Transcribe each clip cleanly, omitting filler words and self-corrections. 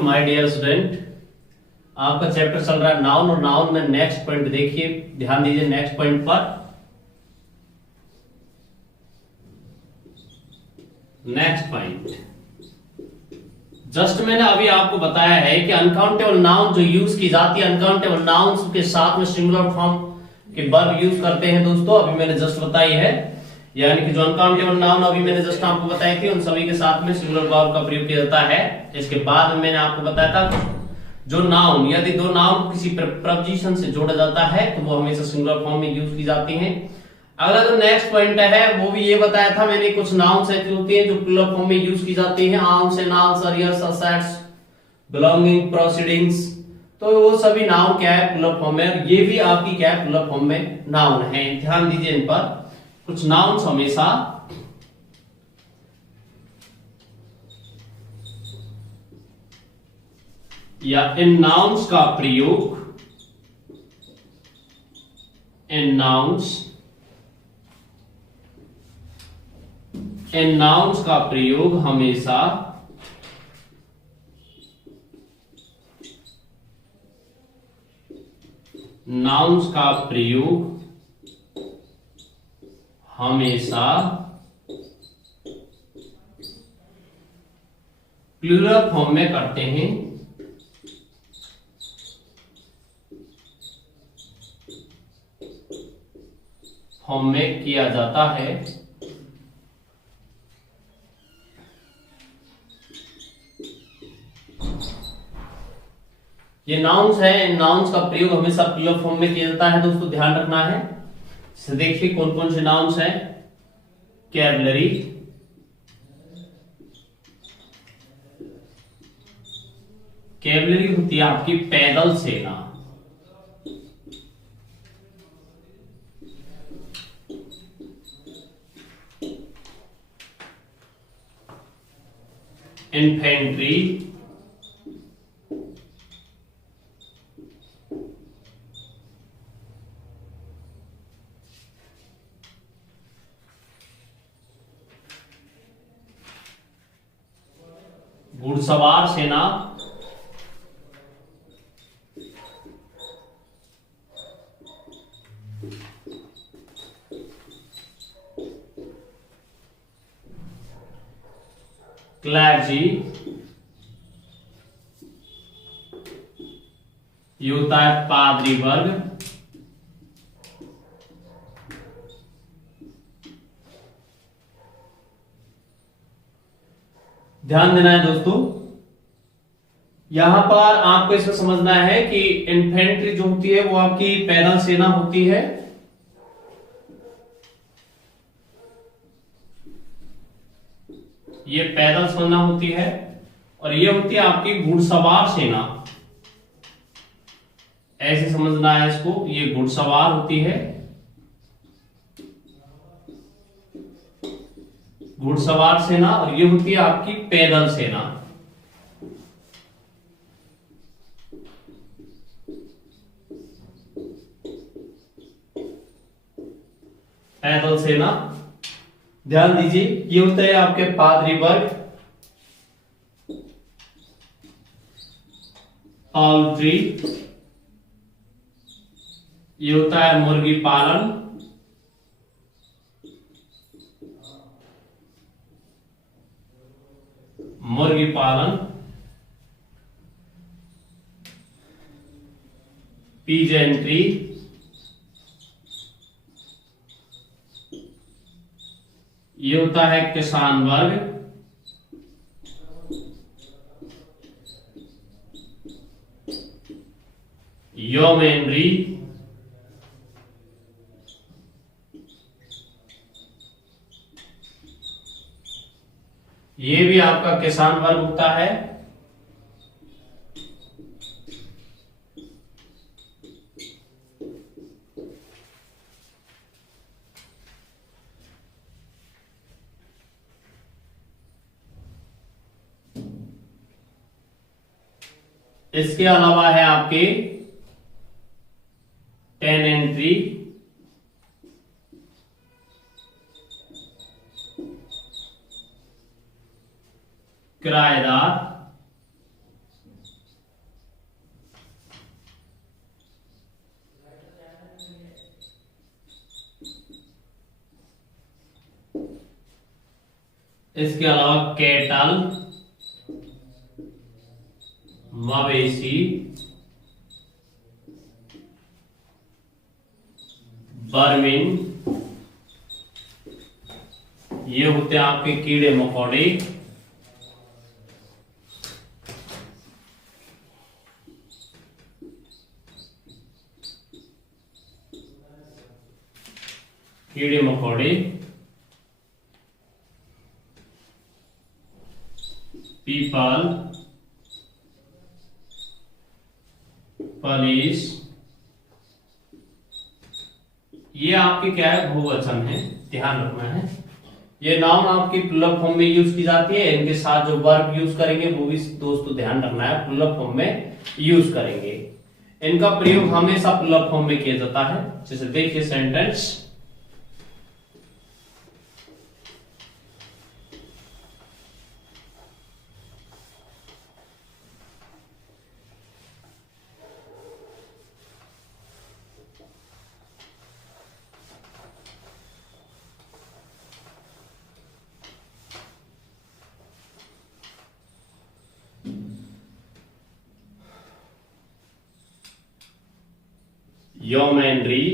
My dear student. आपका chapter चल रहा है नाउन, और नाउन में नेक्स्ट पॉइंट देखिए, ध्यान दीजिए नेक्स्ट पॉइंट पर। नेक्स्ट पॉइंट, जस्ट मैंने अभी आपको बताया है कि अनकाउंटेबल नाउन जो यूज की जाती है, अनकाउंटेबल नाउन्स के साथ में सिंगुलर फॉर्म के वर्ब यूज करते हैं दोस्तों, अभी मैंने जस्ट बताई है। यानी कि जो अनकाउंटेबल नाउन अभी मैंने जस्ट आपको बताई थी, उन सभी के साथ में सिंगुलर वर्ब का प्रयोग किया जाता है। इसके बाद में मैंने आपको बताया था जो नाउन, यदि दो नाउन किसी प्रपोजिशन से जोड़ा जाता है तो वो हमेशा सिंगुलर फॉर्म में यूज की जाती हैं। अगला जो नेक्स्ट पॉइंट है वो भी ये बताया था मैंने, कुछ नाउन्स ऐसी होती हैं जो प्लूरल फॉर्म में यूज की जाती हैं, arms and alms, arrears, assets, belonging, proceedings. तो वो सभी नाउन क्या है, प्लूरल फॉर्म में। ये भी आपकी क्या है, प्लूरल फॉर्म में नाउन है। ध्यान दीजिए इन पर। कुछ नाउन्स हमेशा या इन नाउन्स का प्रयोग, इन नाउन्स का प्रयोग हमेशा नाउन्स का प्रयोग हमेशा प्लूरल फॉर्म में करते हैं। फॉर्म में किया जाता है। ये नाउन्स है, इन नाउन्स का प्रयोग हमेशा प्लूरल फॉर्म में किया जाता है दोस्तों, ध्यान रखना है। तो देखिए कौन कौन से नाउन्स हैं। कैवलरी, कैवलरी होती है आपकी पैदल सेना। इन्फेंट्री, घुड़सवार सेना, क्लर्जी, ये होता है पादरी वर्ग। ध्यान देना है दोस्तों, यहां पर आपको इसको समझना है कि इन्फेंट्री जो होती है वो आपकी पैदल सेना होती है। ये पैदल सेना होती है, और ये होती है आपकी घुड़सवार सेना। ऐसे समझना है इसको, ये घुड़सवार होती है, घुड़सवार सेना, और ये होती है आपकी पैदल सेना। पैदल सेना, ध्यान दीजिए। ये होता है आपके पादरी वर्ग, पाउल्ट्री, ये होता है मुर्गी पालन, मुर्गी पालन, पीजेंट्री, ये होता है किसान वर्ग, योमेंड्री, ये भी आपका किसान वर्ग होता है। इसके अलावा है आपके टेनेंट्री, किराएदार, इसके अलावा कैटल, मवेशी, वर्मिन, ये होते हैं आपके कीड़े मकोड़े। कीड़े मकोड़े, पीपल, पुलिस, ये आपके क्या है, बहुवचन है, ध्यान रखना है। ये नाउन आपकी प्लुरल फॉर्म में यूज की जाती है, इनके साथ जो वर्ब यूज करेंगे वो भी दोस्तों ध्यान रखना है, प्लुरल फॉर्म में यूज करेंगे। इनका प्रयोग हमेशा प्लुरल फॉर्म में किया जाता है। जैसे देखिए सेंटेंस, yeomanry,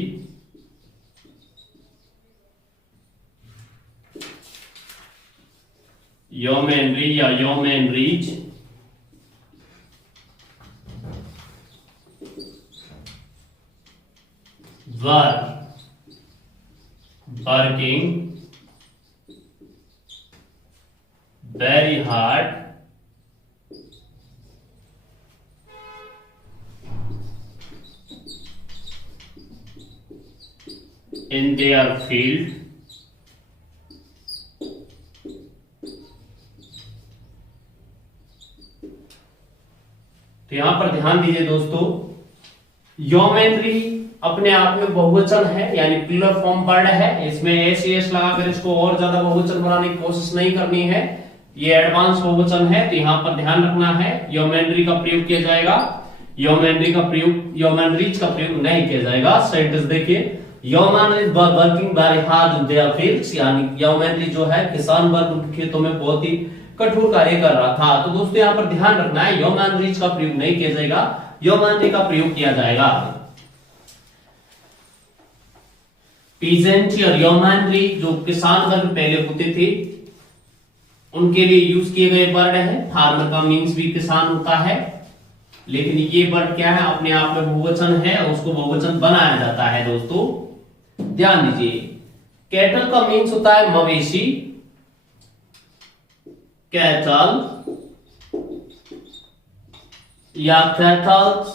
yeomanry या yeomanries, were working very hard in their field, तो यहां पर ध्यान दीजिए दोस्तों, yeomanry अपने आप में बहुवचन है, यानी प्लुरल फॉर्म वर्ड है। इसमें एस लगाकर इसको और ज्यादा बहुवचन बनाने की कोशिश नहीं करनी है, ये एडवांस बहुवचन है। तो यहां पर ध्यान रखना है, yeomanry का प्रयोग किया जाएगा, yeomanry का प्रयोग, yeomanries का प्रयोग नहीं किया जाएगा। सेंटेंस देखिए, yeoman is working very hard in their fields, यानी yeomanry जो है किसान वर्ग उनके खेतों में बहुत ही कठोर कार्य कर रहा था। तो दोस्तों यहां पर ध्यान रखना है, yeomanries का प्रयोग नहीं किया जाएगा, yeomanry का प्रयोग किया जाएगा। पीजेंट और yeomanry जो किसान वर्ग पहले होते थे उनके लिए यूज किए गए वर्ड है। फार्मर का मीन्स भी किसान होता है, लेकिन ये वर्ड क्या है, अपने आप में बहुवचन है, उसको बहुवचन बनाया जाता है। दोस्तों ध्यान दीजिए, कैटल का मीन्स होता है मवेशी, कैटल या cattles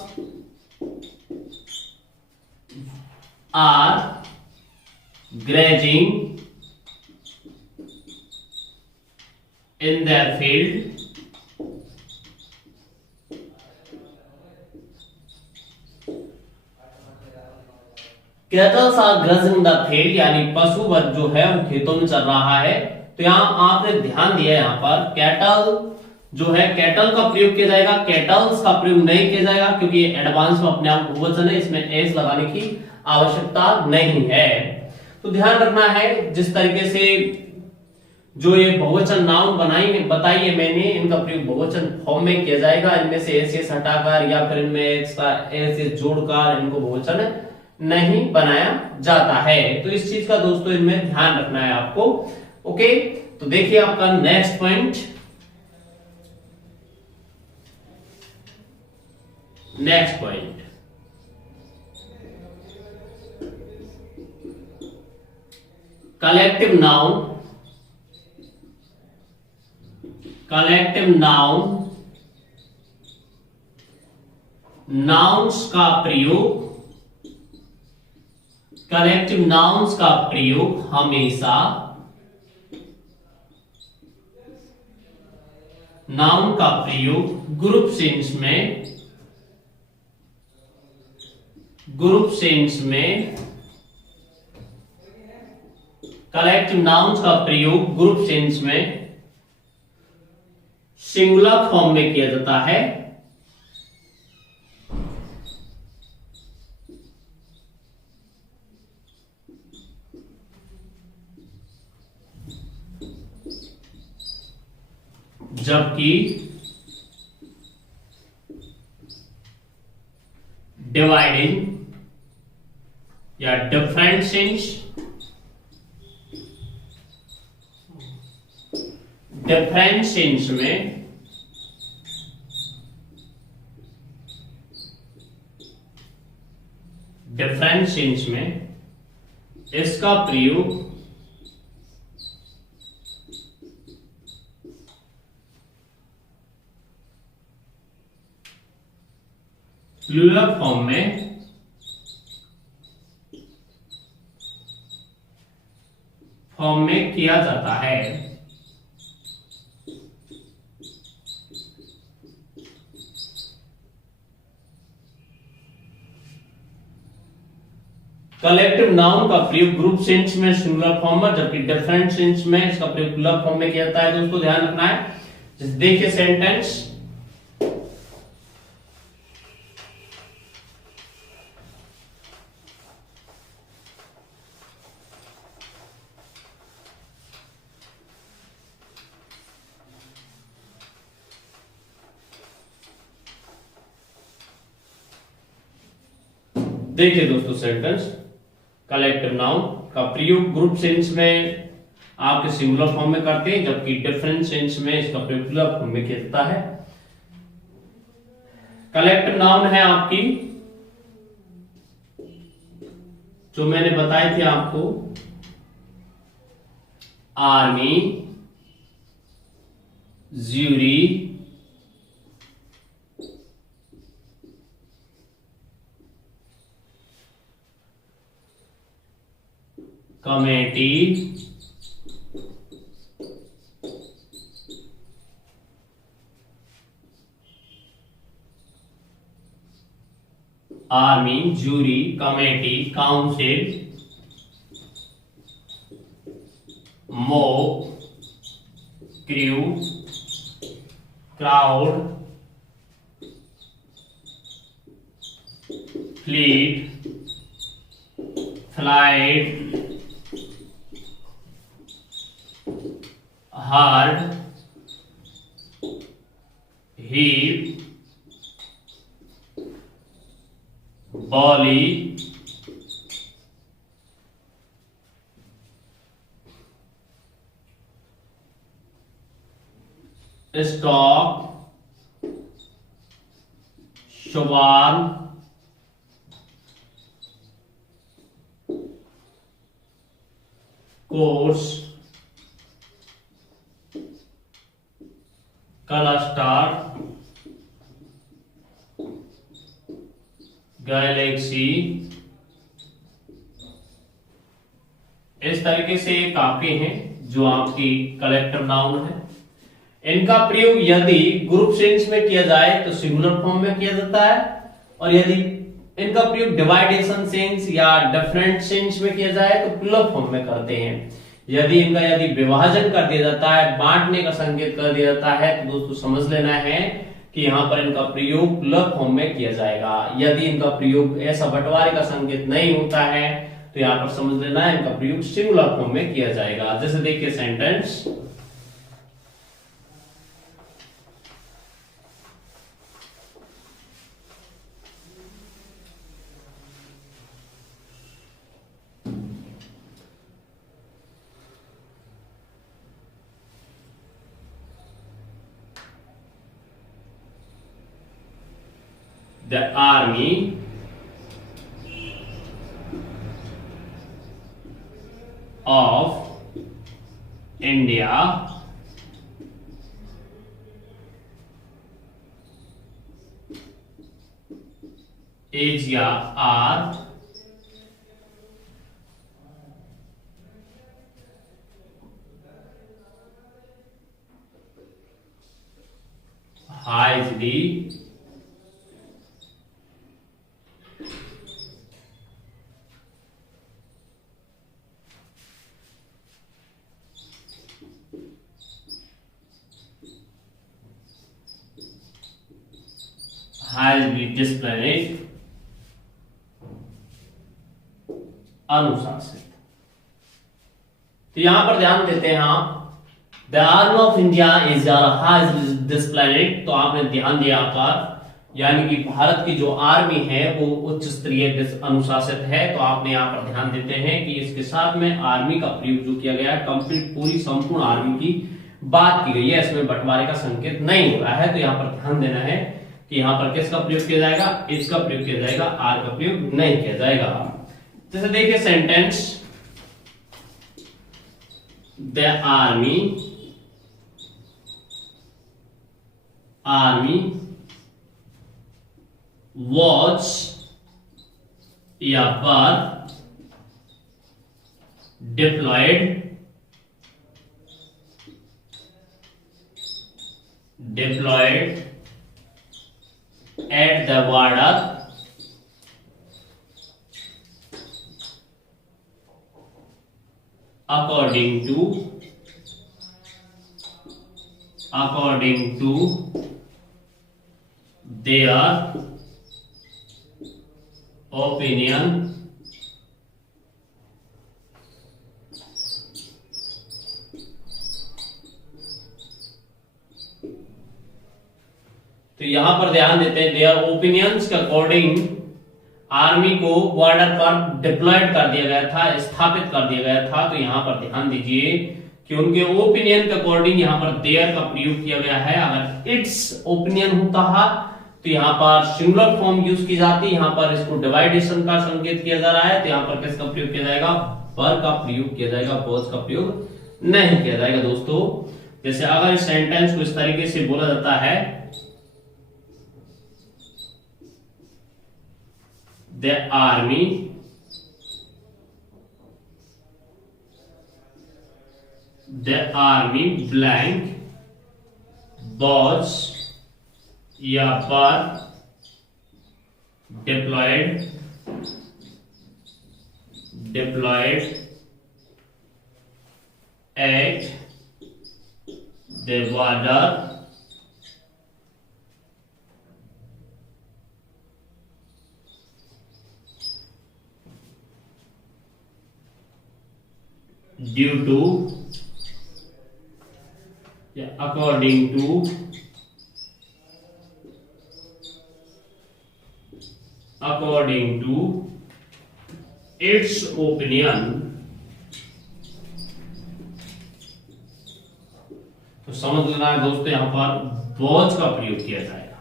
are grazing in their field, cattles are grazing the field, यानी पशु वर्ग जो है वो खेतों में चल रहा है। तो यहाँ आपने ध्यान दिया, यहाँ पर कैटल जो है, कैटल का प्रयोग किया जाएगा, कैटल्स का प्रयोग नहीं किया जाएगा, क्योंकि ये एडवांस में अपने आप बहुवचन है, इसमें एस लगाने की आवश्यकता नहीं है। तो ध्यान रखना है, जिस तरीके से जो ये बहुवचन नाउन बताई है मैंने, इनका प्रयोग बहुवचन फॉर्म में किया जाएगा। इनमें से एस हटाकर या फिर इनमें एस जोड़कर इनको बहुवचन नहीं बनाया जाता है। तो इस चीज का दोस्तों इनमें ध्यान रखना है आपको। ओके, तो देखिए आपका next point, collective noun, nouns का प्रयोग, कलेक्टिव नाउन्स का प्रयोग हमेशा नाउन का प्रयोग ग्रुप सेंस में, कलेक्टिव नाउन्स का प्रयोग ग्रुप सेंस में सिंगुलर फॉर्म में किया जाता है। जबकि डिवाइडिंग या डिफरेंशिएशन में इसका प्रयोग प्लूरल फॉर्म में किया जाता है। कलेक्टिव नाउन का प्रयोग ग्रुप सेंस में सिंगुलर फॉर्म में, जबकि डिफरेंट सेंस में इसका प्रयोग प्लूरल फॉर्म में किया जाता है। दोस्तों ध्यान रखना है। जैसे देखिए सेंटेंस, देखिए दोस्तों सेंटेंस, कलेक्टिव नाउन का प्रयोग ग्रुप सेंस में आपके सिंगुलर फॉर्म में करते हैं, जबकि डिफरेंट सेंस में इसका प्रयोग प्लूरल फॉर्म में किया जाता है। कलेक्टिव नाउन है आपकी, जो मैंने बताई थी आपको, army, jury, committee, army, jury, committee, council, mob, crew, crowd, fleet, flight, herd, heap, volley, stock, shoal, course, cluster, galaxy, इस तरीके से काफी हैं जो आपकी कलेक्टिव नाउन है। इनका प्रयोग यदि ग्रुप सेंस में किया जाए तो सिंगुलर फॉर्म में किया जाता है, और यदि इनका प्रयोग डिवाइडेशन सेंस या डिफरेंट सेंस में किया जाए तो प्लूरल फॉर्म में करते हैं। यदि विभाजन कर दिया जाता है, बांटने का संकेत कर दिया जाता है, तो दोस्तों समझ लेना है कि यहां पर इनका प्रयोग प्लूरल फॉर्म में किया जाएगा। यदि इनका प्रयोग ऐसा बंटवारे का संकेत नहीं होता है तो यहां पर समझ लेना है इनका प्रयोग सिंगुलर फॉर्म में किया जाएगा। जैसे देखिए sentence, the army of India Asia are highly disciplined, अनुशासित। तो यहां पर ध्यान देते हैं आप, the army of India is this planet, तो आपने ध्यान दिया आपका, यानी कि भारत की जो आर्मी है वो उच्च स्तरीय अनुशासित है। तो आपने यहाँ पर ध्यान देते हैं कि इसके साथ में आर्मी का प्रयोग जो किया गया है, कंप्लीट पूरी संपूर्ण आर्मी की बात की गई है, इसमें बंटवारे का संकेत नहीं हो रहा है। तो यहाँ पर ध्यान देना है कि यहाँ पर किसका प्रयोग किया जाएगा, इसका प्रयोग किया जाएगा, आर का प्रयोग नहीं किया जाएगा। जैसे देखिए सेंटेंस, द आर्मी वॉच या पर diploid at the border according to their opinion तो यहां पर ध्यान देते हैं, देयर ओपिनियंस के अकॉर्डिंग आर्मी को बॉर्डर पर डिप्लॉयड कर दिया गया था, स्थापित कर दिया गया था। तो यहां पर ध्यान दीजिए कि उनके ओपिनियन के अकॉर्डिंग यहां पर देयर का प्रयोग किया गया है। अगर इट्स ओपिनियन होता है तो यहां पर सिंगुलर फॉर्म यूज की जाती, यहां पर इसको डिवाइडेशन का संकेत किया जा रहा है, तो यहां पर किसका प्रयोग किया जाएगा, वर का प्रयोग किया जाएगा, वॉज का प्रयोग नहीं किया जाएगा। दोस्तों जैसे अगर इस सेंटेंस को इस तरीके से बोला जाता है, the army blank was या पर deployed at the border due to according to its opinion। तो समझ लेना है दोस्तों, यहां पर वॉज का प्रयोग किया जाएगा।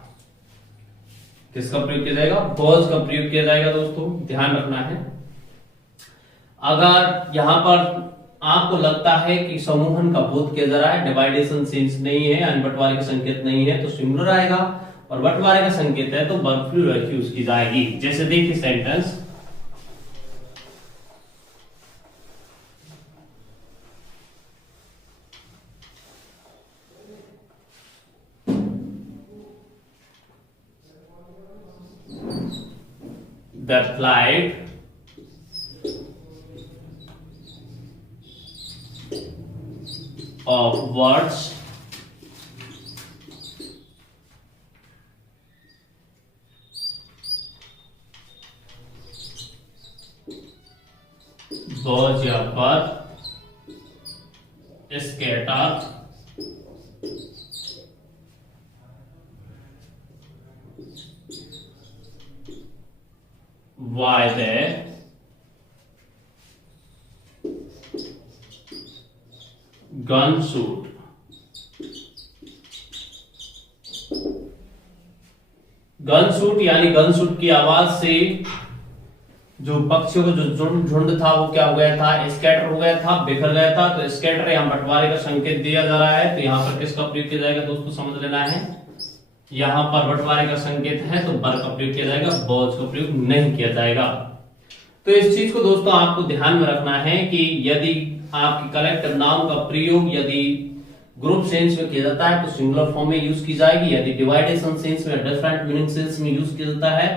किसका प्रयोग किया जाएगा, वॉज का प्रयोग किया जाएगा। दोस्तों ध्यान रखना है, अगर यहां पर आपको लगता है कि समूहन का बोध किया जा रहा है, डिवाइडेशन सेंस नहीं है, यानी बंटवारे का संकेत नहीं है, तो सिंगुलर आएगा, और बंटवारे का संकेत है तो वर्ब प्लूरल यूज की जाएगी। जैसे देखिए sentence, the flight of words was या पर scattered by the gun shoot. Gun shoot यानी गन शूट की आवाज से जो पक्षियों का जो झुंड था वो क्या हो गया था, स्कैटर हो गया था, बिखर गया था। तो स्कैटर यहाँ बंटवारे का संकेत दिया जा रहा है, तो यहाँ पर किसका प्रयोग किया जाएगा दोस्तों, समझ लेना है। यहाँ पर बंटवारे का संकेत है तो बर का प्रयोग किया जाएगा, वॉज का प्रयोग नहीं किया जाएगा। तो इस चीज को दोस्तों आपको ध्यान में रखना है कि यदि आपकी कलेक्टिव नाउन का प्रयोग यदि ग्रुप सेंस में किया जाता है तो सिंगुलर फॉर्म में यूज की जाएगी, यदि डिवाइडेशन सेंस में, डिफरेंट मीनिंग सेंस में यूज किया जाता है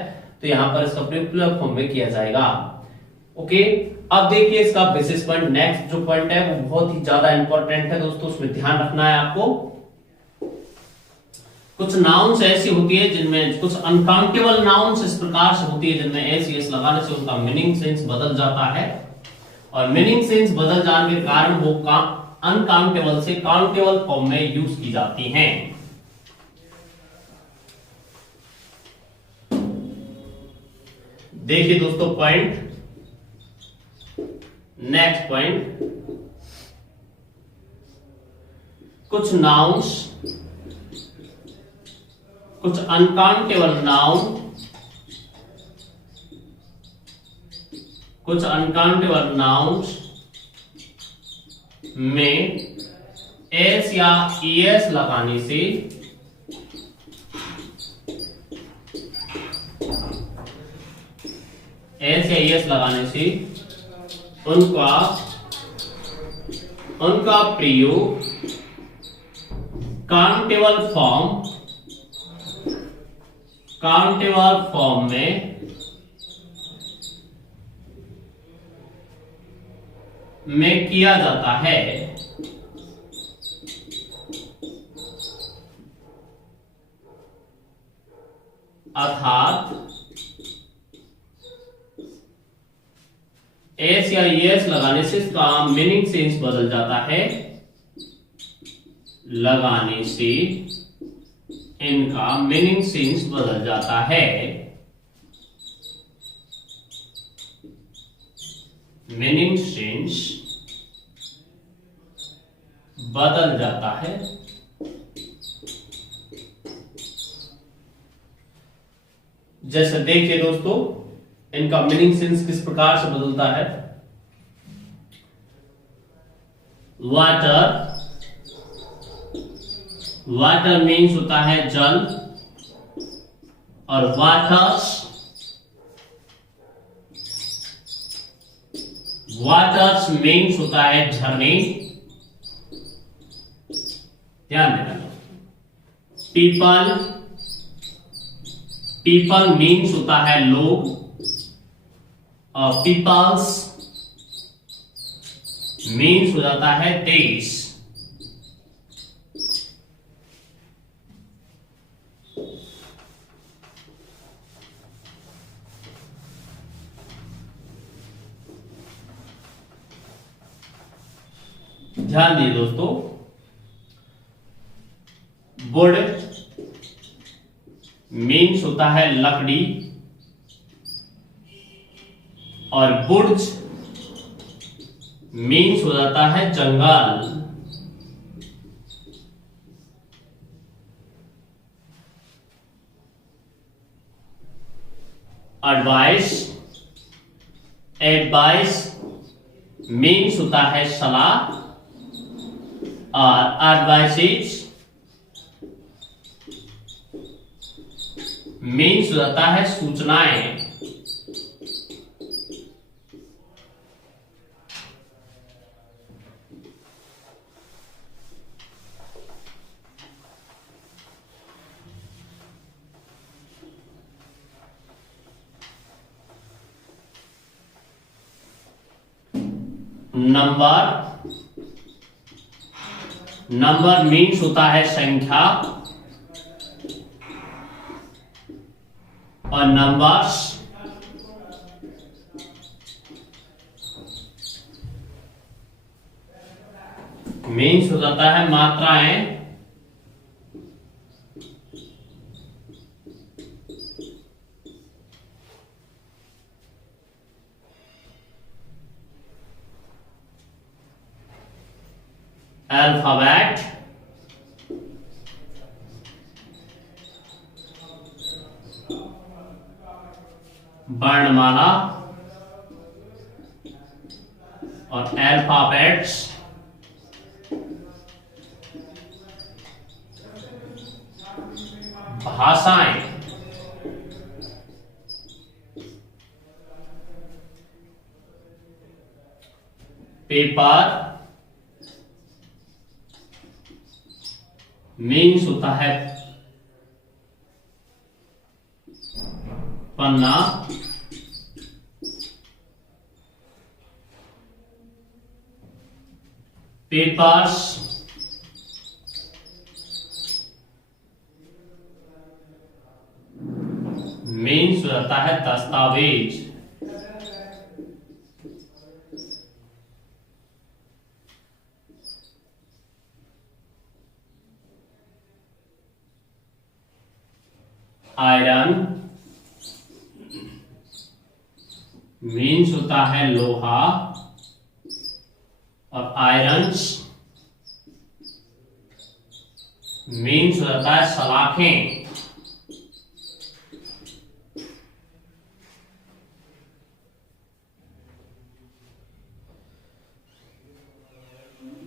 तो यहाँ पर इसका प्रयोग प्लूरल फॉर्म में किया जाएगा। ओके, अब देखिए इसका बेसिस पॉइंट, नेक्स्ट जो पॉइंट है वो बहुत ही ज्यादा इंपॉर्टेंट है दोस्तों, उसमें ध्यान रखना है आपको। कुछ नाउन्स ऐसी होती है जिनमें, कुछ अनकाउंटेबल नाउन्स इस प्रकार से होती है जिनमें एस यस लगाने से उनका मीनिंग सेंस बदल जाता है, और मीनिंग सेंस बदल जाने के कारण वो अनकाउंटेबल से काउंटेबल फॉर्म में यूज की जाती हैं। देखिए दोस्तों पॉइंट, नेक्स्ट पॉइंट, कुछ नाउन्स, कुछ अनकाउंटेबल नाउन, कुछ अनकाउंटेबल नाउन्स में एस या ईएस लगाने से एस या ईएस लगाने से उनका प्रयोग काउंटेबल फॉर्म में किया जाता है। अर्थात एस या ईएस लगाने से इसका मीनिंग सेंस बदल जाता है, लगाने से इनका मीनिंग सेंस बदल जाता है, मीनिंग सेंस बदल जाता है। जैसे देखिए दोस्तों, इनका मीनिंग सेंस किस प्रकार से बदलता है। वाटर, वाटर मीन्स होता है जल, और वाटर्स, वाटर्स मीन्स होता है झरने। ध्यान देना दोस्तों। पीपल, पीपल मीन्स होता है लोग, और पीपल्स मीन्स हो जाता है देश। ध्यान दिए दोस्तों, वुड मीन्स होता है लकड़ी, और बुर्ज मीन्स हो जाता है जंगल। एडवाइस, एडवाइस मीन्स होता है सलाह, और एडवाइसेस मीन्स हो जाता है सूचनाएं। नंबर, नंबर मीन्स होता है संख्या, और नंबर्स मीन्स हो जाता है मात्राएं। अल्फाबेट, वर्णमाला, और अल्फाबेट्स भाषाएं। पेपर मीन्स होता है पन्ना, पेपर्स मीन्स होता है दस्तावेज। आयरन मीन्स होता है लोहा, और आयरन्स मीन्स हो जाता है सलाखें।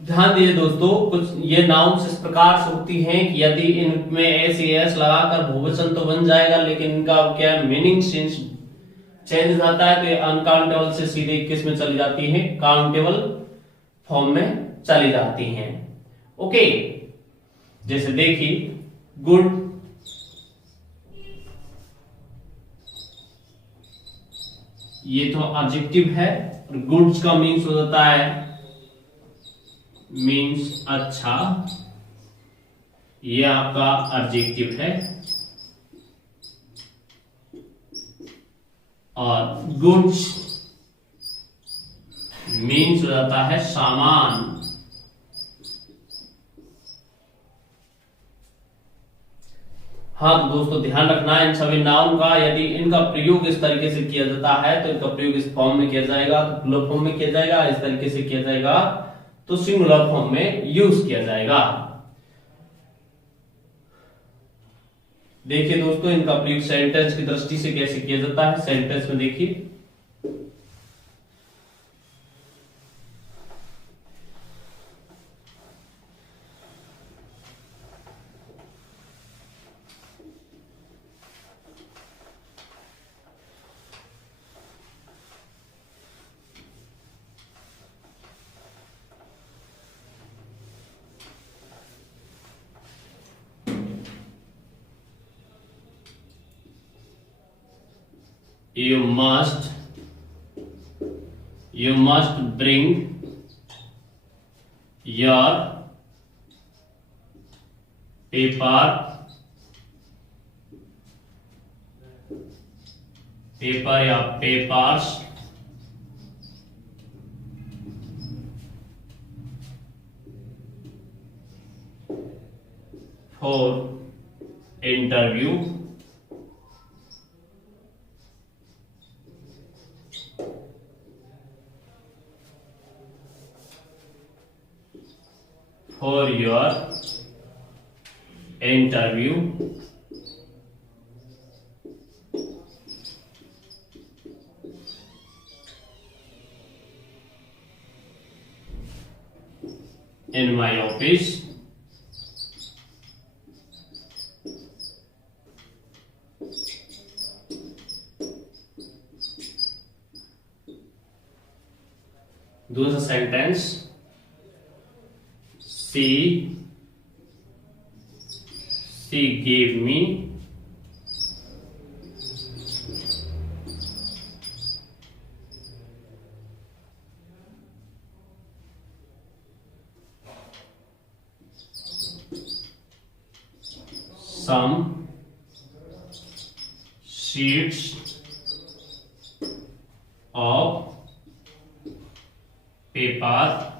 ध्यान दिए दोस्तों, कुछ ये नाउन्स इस प्रकार से होती हैं कि यदि इनमें एस एस लगाकर बहुवचन तो बन जाएगा, लेकिन इनका क्या मीनिंग चेंज हो जाता है, तो ये अनकाउंटेबल से सीधे किस में चली जाती है, काउंटेबल फॉर्म में चली जाती हैं। ओके, जैसे देखिए गुड, ये तो एडजेक्टिव है, और गुड्स का मीन्स हो जाता है, मीन्स अच्छा, ये आपका एडजेक्टिव है। और गुड्स मीन्स हो जाता है सामान। हाँ तो दोस्तों ध्यान रखना है इन सभी नाउन का, यदि इनका प्रयोग इस तरीके से किया जाता है तो इनका प्रयोग इस फॉर्म में किया जाएगा, तो प्लूरल फॉर्म में किया जाएगा, इस तरीके से किया जाएगा तो सिंगुलर फॉर्म में यूज किया जाएगा। देखिए दोस्तों, इनका प्रयोग सेंटेंस की दृष्टि से कैसे किया जाता है। सेंटेंस में देखिए, you must bring your paper या papers for interview, for your interview, in my office, do the sentence, she gave me some sheets of paper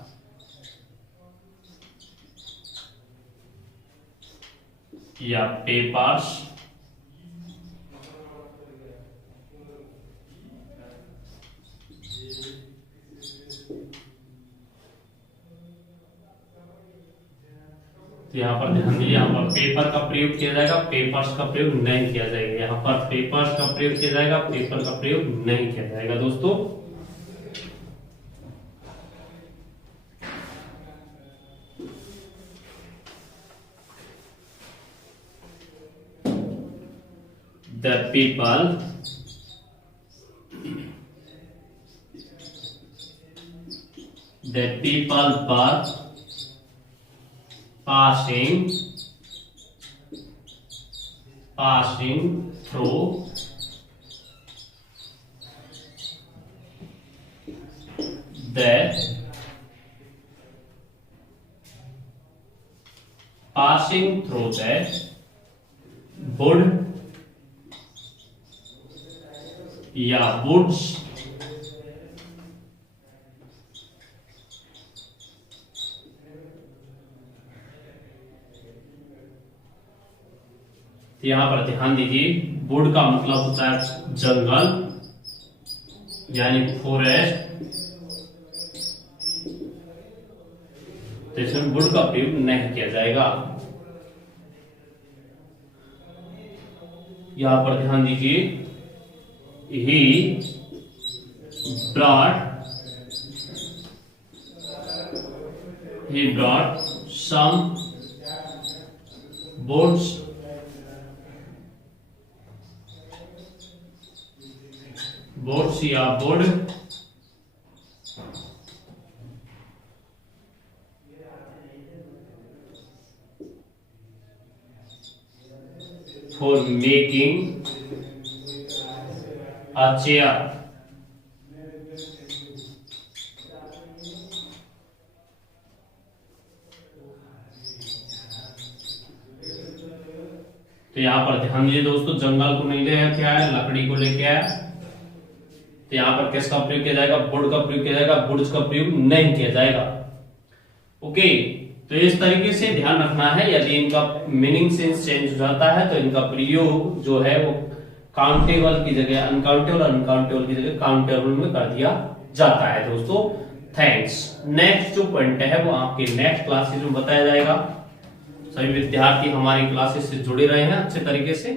या पेपर्स तो यहाँ पर ध्यान दीजिए, यहाँ पर पेपर का प्रयोग किया जाएगा, पेपर्स का प्रयोग नहीं किया जाएगा। यहाँ पर पेपर्स का प्रयोग किया जाएगा, पेपर का प्रयोग नहीं किया जाएगा दोस्तों। The people were passing through the wood या वुड्स तो यहाँ पर ध्यान दीजिए, वुड का मतलब होता है जंगल, यानी फॉरेस्ट। तो इसमें वुड का प्रयोग नहीं किया जाएगा। यहां पर ध्यान दीजिए, ही brought some boats या board for making a chair। तो यहाँ पर ध्यान दीजिए दोस्तों, जंगल को नहीं ले क्या है, लकड़ी को लेके आया। तो यहाँ पर किसका प्रयोग किया जाएगा, वुड का प्रयोग किया जाएगा, वुड्स का प्रयोग नहीं किया जाएगा। ओके, तो इस तरीके से ध्यान रखना है, यदि इनका मीनिंग सेंस चेंज हो जाता है तो इनका प्रयोग जो है वो काउंटेबल की जगह अनकाउंटेबल, अनकाउंटेबल की जगह काउंटेबल में कर दिया जाता है दोस्तों। थैंक्स। नेक्स्ट जो पॉइंट है वो आपके नेक्स्ट क्लासेस में बताया जाएगा। सभी विद्यार्थी हमारी क्लासेस से जुड़े रहे हैं अच्छे तरीके से।